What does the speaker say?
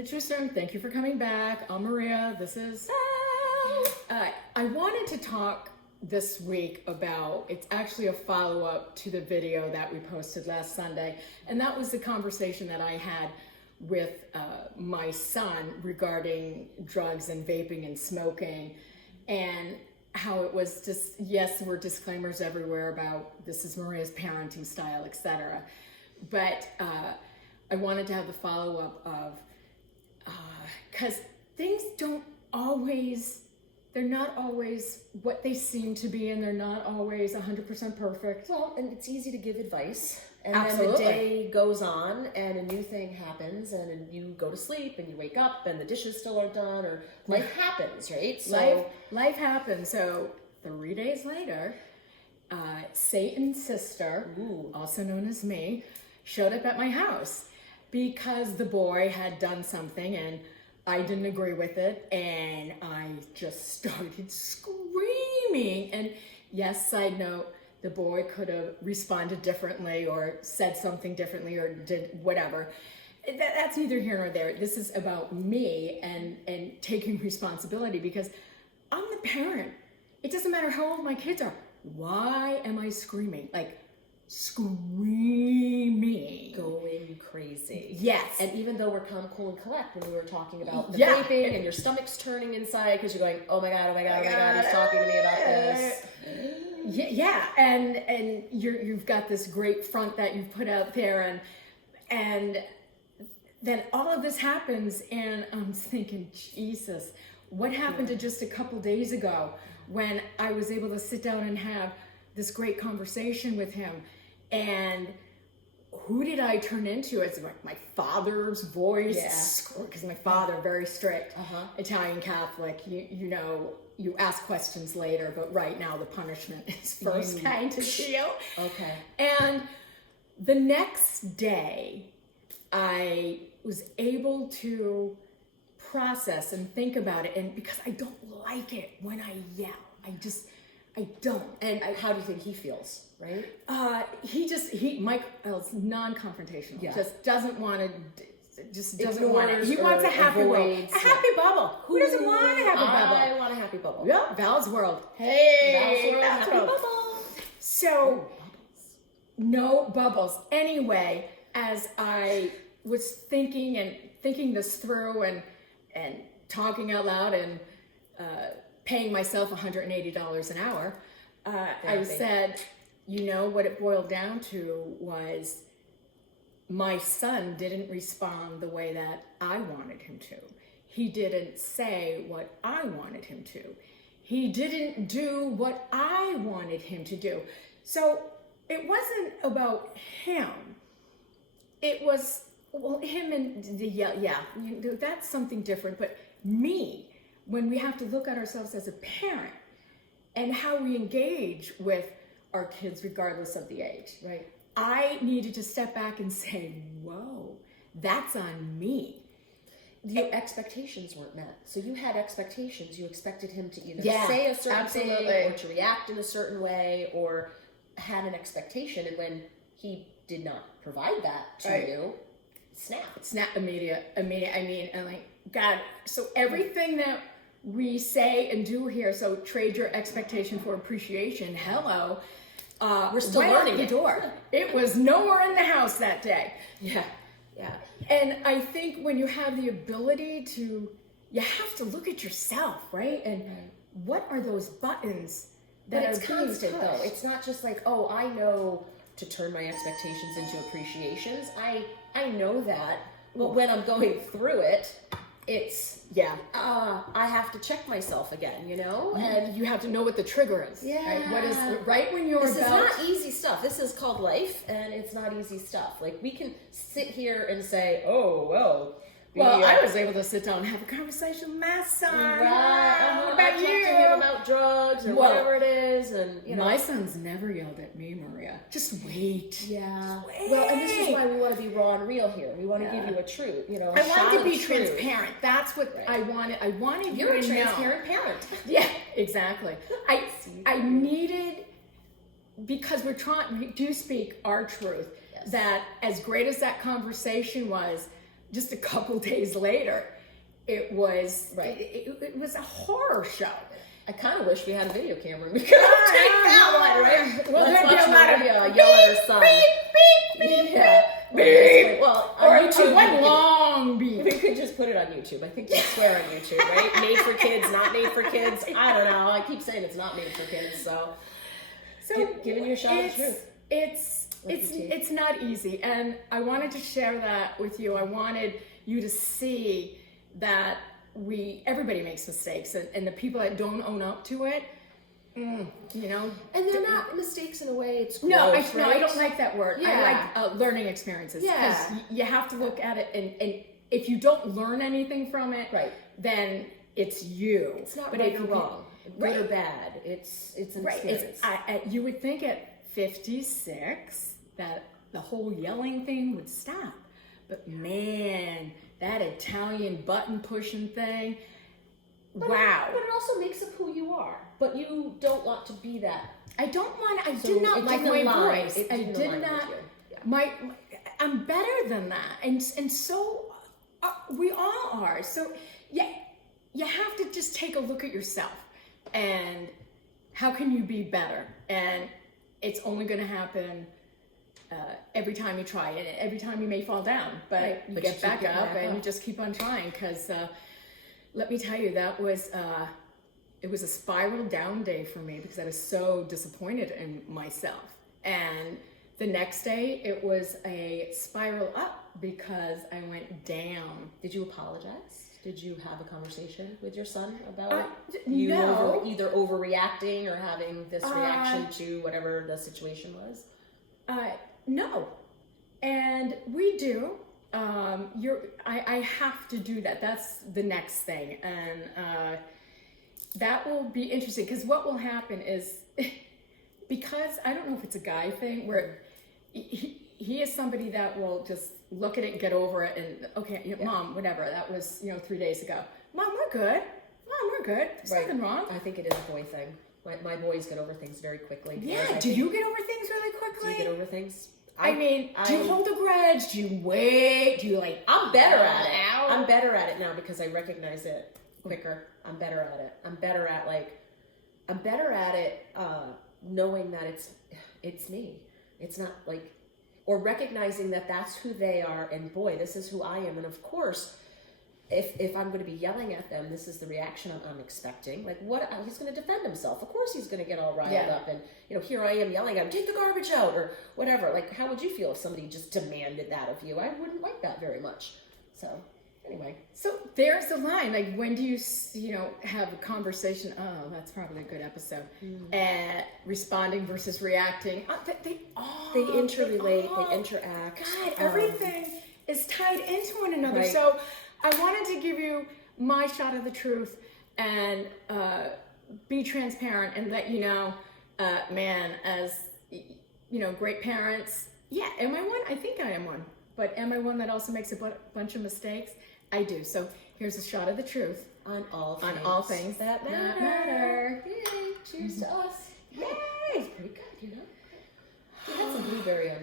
to Truth Serum. Thank you for coming back. I'm Maria. This is... I wanted to talk this week about, it's actually a follow-up to the video that we posted last Sunday, and that was the conversation that I had with my son regarding drugs and vaping and smoking, and how it was just, yes, there were disclaimers everywhere about this is Maria's parenting style, etc. But I wanted to have the follow-up of, because things don't always, they're not always what they seem to be, and they're not always 100% perfect. Well, and it's easy to give advice, and Absolutely. then the day goes on, and a new thing happens, and you go to sleep, and you wake up, and the dishes still aren't done, or life happens, right? So life happens. So 3 days later, Satan's sister, also known as me, showed up at my house because the boy had done something, and I didn't agree with it, and I just started screaming. And yes, side note, the boy could have responded differently or said something differently or did whatever. That's neither here nor there. This is about me and taking responsibility, because I'm the parent. It doesn't matter how old my kids are. Why am I screaming? Like, screaming. Going crazy. Yes. And even though we're calm, cool, and collect, when we were talking about the Yeah. vaping and your stomach's turning inside because you're going, oh my God, he's talking to me about this. Yeah, and you've got this great front that you've put out there, and then all of this happens, and I'm thinking, Jesus, what happened to just a couple days ago when I was able to sit down and have this great conversation with him? And who did I turn into? It's like my father's voice, because my father, very strict, Italian Catholic. You know, you ask questions later, but right now the punishment is first kind of deal. Okay. And the next day, I was able to process and think about it, and because I don't like it when I yell, I don't. And how do you think he feels, right? Michael's non-confrontational. Yeah. Just doesn't want to. Just doesn't Ignores want it. He wants a happy world. avoids, A happy bubble. Who doesn't want a happy bubble? I want a happy bubble. Yeah, Val's world. Hey, Val's world, Val's happy world. bubble. So, no bubbles. Anyway, as I was thinking this through and talking out loud and paying myself $180 an hour, I said, you know, what it boiled down to was my son didn't respond the way that I wanted him to. He didn't say what I wanted him to. He didn't do what I wanted him to do. So it wasn't about him. It was, well, him and that's something different. But me, when we have to look at ourselves as a parent and how we engage with our kids regardless of the age, right? I needed to step back and say, whoa, that's on me. Your expectations weren't met. So you had expectations. You expected him to either say a certain thing or to react in a certain way, or had an expectation. And when he did not provide that to you, snap immediate. I mean, and like, God, so everything that we say and do here, so trade your expectation for appreciation. Hello. We're still right learning out the door. It was nowhere in the house that day. Yeah. And I think when you have the ability to, you have to look at yourself, right? And what are those buttons that but it's are being constant, pushed? though. It's not just like, oh, I know to turn my expectations into appreciations. I know that, but when I'm going through it, it's I have to check myself again, you know, and you have to know what the trigger is. Yeah. Right? What is right when you're This is not easy stuff. This is called life, and it's not easy stuff. Like, we can sit here and say, oh, well. I was able to sit down and have a conversation with my son. Right. About I talked to him about drugs or whatever it is, and you know. My son's never yelled at me, Maria. Just wait. Yeah. Just wait. Well, and this is why we want to be raw and real here. We want to give you a truth. You know, I wanted to be transparent. That's what I wanted. I wanted You're you to a transparent parent. Yeah, exactly. I needed, because we do speak our truth. Yes. That as great as that conversation was, just a couple days later, it was it was a horror show. I kind of wish we had a video camera. We could have taken that one, right? Well, Let's there'd be watch a lot of Maria yell at her son. Yeah. Beep. Well, Or on YouTube, one long beep. we could just put it on YouTube. I think they swear on YouTube, right? Made for kids, not made for kids. I don't know. I keep saying it's not made for kids, so giving you a shot of the truth. It's not easy, and I wanted to share that with you. I wanted you to see that everybody makes mistakes, and the people that don't own up to it, you know, and they're not mistakes in a way. It's growth, no, right? I don't like that word. Yeah. I like learning experiences. Yeah, because you have to look at it, and if you don't learn anything from it, right, then it's you. It's not but right if or you wrong, good or bad. It's an experience. You would think at 56 that the whole yelling thing would stop, but man, that Italian button pushing thing. Wow. But it also makes up who you are. But you don't want to be that. I did not like my voice. I did not. I'm better than that, and so we all are. So yeah, you have to just take a look at yourself, and how can you be better? And it's only going to happen every time you try, and every time you may fall down, but you get back up, and you just keep on trying. Because let me tell you, that was. It was a spiral down day for me because I was so disappointed in myself. And the next day, it was a spiral up because I went down. Did you apologize? Did you have a conversation with your son about it? No. Either overreacting or having this reaction to whatever the situation was? No. And we do. I have to do that. That's the next thing. And that will be interesting, because what will happen is, because I don't know if it's a guy thing, where he is somebody that will just look at it and get over it, and okay, Mom, whatever, that was 3 days ago. Mom, we're good. Mom, we're good. There's nothing wrong. I think it is a boy thing. My boys get over things very quickly. Yeah. Do you get over things really quickly? Do you get over things? I mean, do you hold a grudge? Do you wait? Do you I'm better at it. I'm better at it now because I recognize it quicker. I'm better at it. I'm better at it knowing that it's me. It's not or recognizing that that's who they are, and boy, this is who I am. And of course, if I'm going to be yelling at them, this is the reaction I'm expecting. He's going to defend himself. Of course he's going to get all riled up, and here I am yelling at him, take the garbage out, or whatever. How would you feel if somebody just demanded that of you? I wouldn't like that very much. So anyway. So there's the line. When do you have a conversation? Oh, that's probably a good episode. Responding versus reacting. They interrelate. They interact. God, everything is tied into one another. Right. So I wanted to give you my shot of the truth and be transparent and let you know, man, as great parents. Yeah, am I one? I think I am one. But am I one that also makes a bunch of mistakes? I do. So here's a shot of the truth on all things that matter. Yay! Cheers to us. Yay! That's pretty good, We had some blueberry on